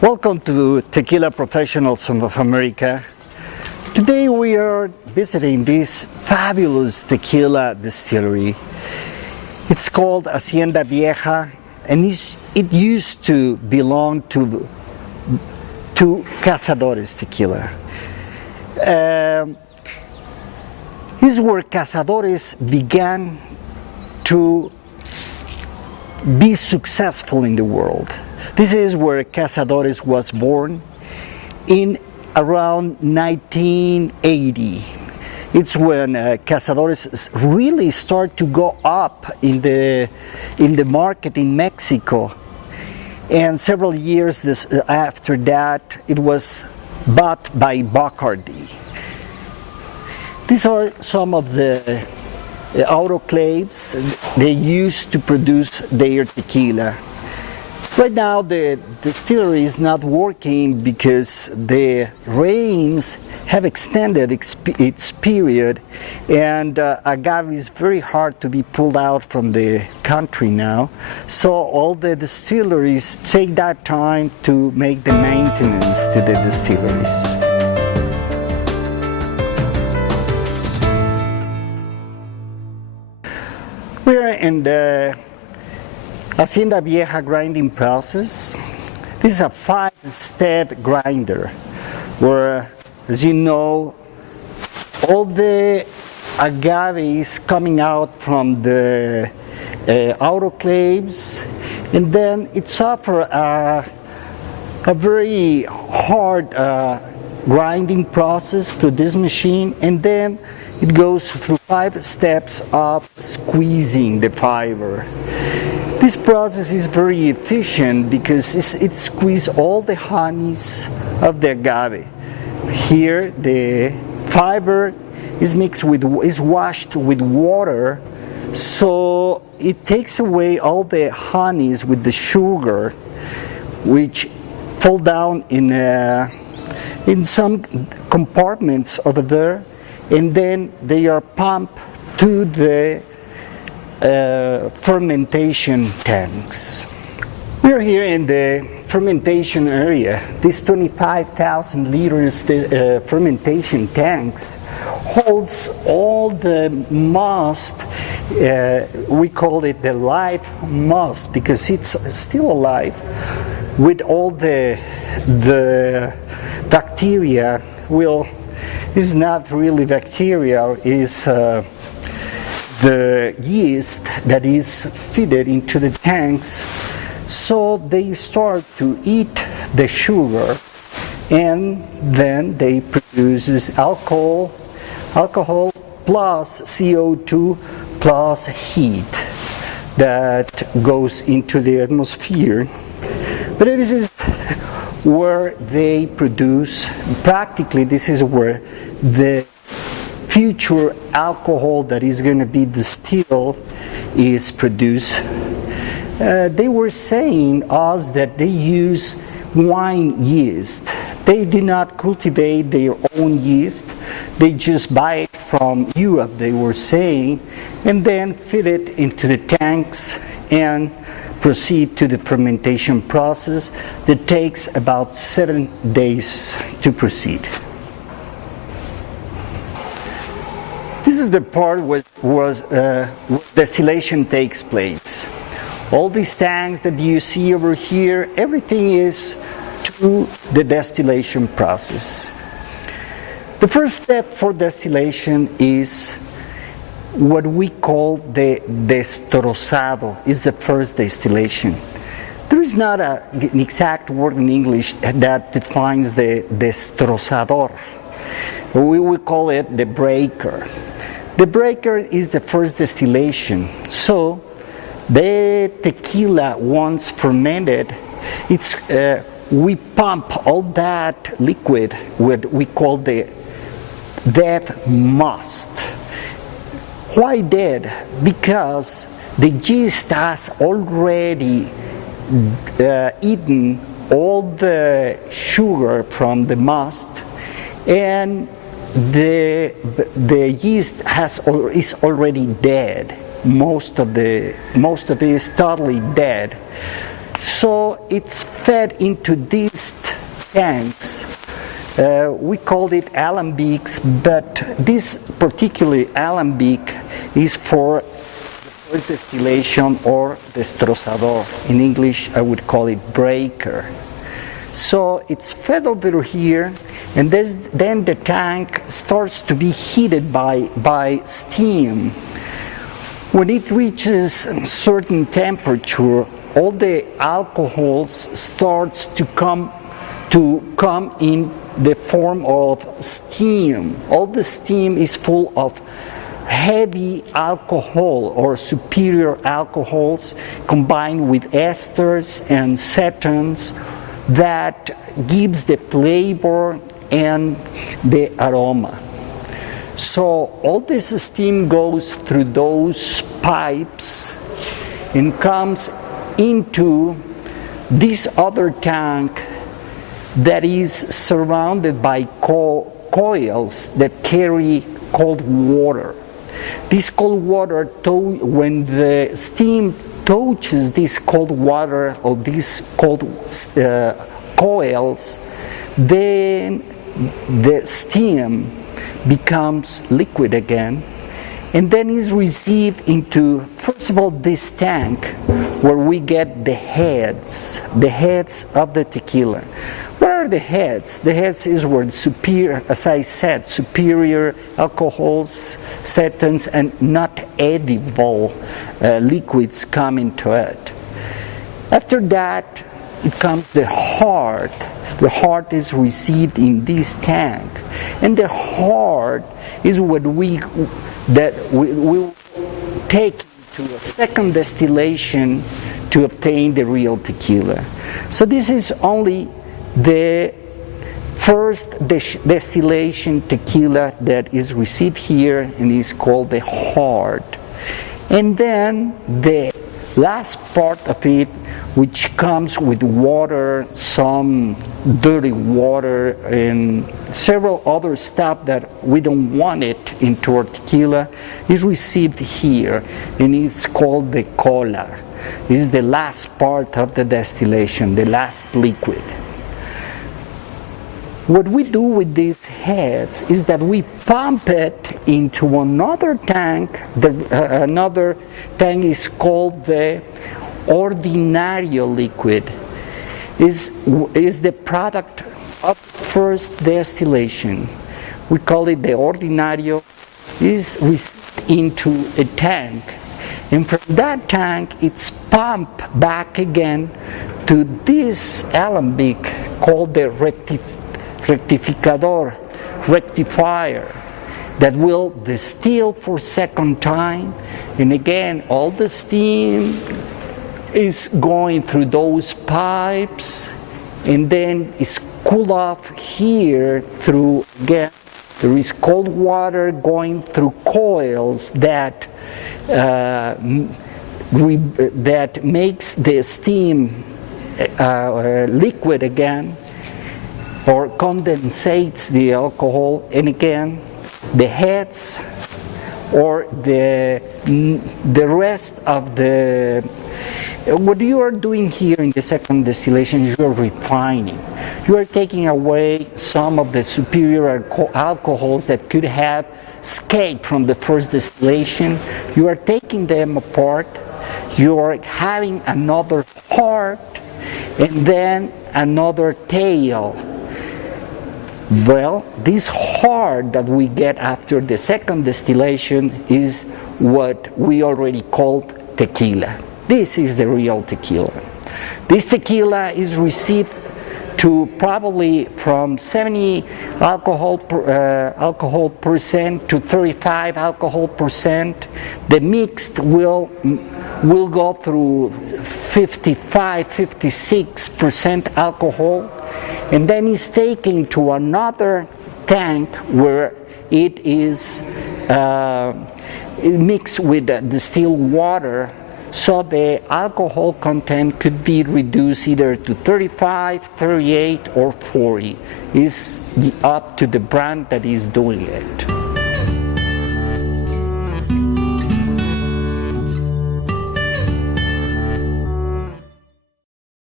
Welcome to Tequila Professionals of America. Today we are visiting this fabulous tequila distillery. It's called Hacienda Vieja, and it used to belong to Cazadores Tequila. This is where Cazadores began to be successful in the world. This is where Cazadores was born in around 1980. It's when Cazadores really start to go up in the market in Mexico. And several years after that, it was bought by Bacardi. These are some of the autoclaves they used to produce their tequila. Right now the distillery is not working because the rains have extended its period, and agave is very hard to be pulled out from the country now. So all the distilleries take that time to make the maintenance to the distilleries. We're in the Hacienda Vieja grinding process. This is a 5-step grinder where, as you know, all the agave is coming out from the autoclaves, and then it suffers a very hard grinding process to this machine, and then it goes through 5 steps of squeezing the fiber. This process is very efficient because it squeezes all the honeys of the agave. Here the fiber is washed with water, so it takes away all the honeys with the sugar, which fall down in some compartments over there, and then they are pumped to the fermentation tanks. We're here in the fermentation area. These 25,000 liters fermentation tanks holds all the must. We call it the live must because it's still alive, with all the bacteria. Well, it's not really bacteria, it's the yeast that is fed into the tanks. So they start to eat the sugar, and then they produce alcohol plus CO2 plus heat that goes into the atmosphere. But this is where they produce, practically this is where the future alcohol that is going to be distilled is produced. They were saying us that they use wine yeast. They do not cultivate their own yeast. They just buy it from Europe, they were saying, and then feed it into the tanks and proceed to the fermentation process that takes about 7 days to proceed. This is the part where distillation takes place. All these tanks that you see over here, everything is to the distillation process. The first step for distillation is what we call the destrozado, is the first distillation. There is not an exact word in English that defines the destrozador. We will call it the breaker. The breaker is the first distillation. So the tequila, once fermented, we pump all that liquid with we call the dead must. Why dead? Because the yeast has already eaten all the sugar from the must, and the yeast is already dead. Most of it is totally dead. So it's fed into these tanks. We called it alembics, but this particular alembic is for the first distillation, or destrozador. In English, I would call it breaker. So it's fed over here, and then the tank starts to be heated by steam. When it reaches a certain temperature, all the alcohols starts to come in the form of steam. All the steam is full of heavy alcohol or superior alcohols combined with esters and cetans that gives the flavor and the aroma. So all this steam goes through those pipes and comes into this other tank that is surrounded by coils that carry cold water. This cold water, when the steam touches this cold water or these cold coils, then the steam becomes liquid again, and then is received into, first of all, this tank where we get the heads of the tequila. What are the heads? The heads is where superior, as I said, superior alcohols, cetans, and not edible liquids come into it. After that, it comes the heart. The heart is received in this tank, and the heart is what we will take to a second distillation to obtain the real tequila. So this is only the first distillation tequila that is received here, and is called the heart. And then the last part of it, which comes with water, some dirty water, and several other stuff that we don't want it into our tequila, is received here, and it's called the cola. This is the last part of the distillation, the last liquid. What we do with these heads is that we pump it into another tank. Another tank is called the ordinario liquid. Is the product of first distillation. We call it the ordinario. Is received into a tank, and from that tank it's pumped back again to this alembic called the rectifier, that will distill for second time, and again all the steam is going through those pipes, and then it's cooled off here through, again, there is cold water going through coils that makes the steam liquid again, or condensates the alcohol, and again the heads or the rest of the, what you are doing here in the second distillation is you are refining. You are taking away some of the superior alcohols that could have escaped from the first distillation. You are taking them apart. You are having another heart and then another tail. Well, this heart that we get after the second distillation is what we already called tequila. This is the real tequila. This tequila is received to probably from 70 alcohol percent to 35 alcohol percent. The mixed will go through 56% alcohol, and then is taken to another tank where it is mixed with distilled water, so the alcohol content could be reduced either to 35, 38, or 40. It's up to the brand that is doing it.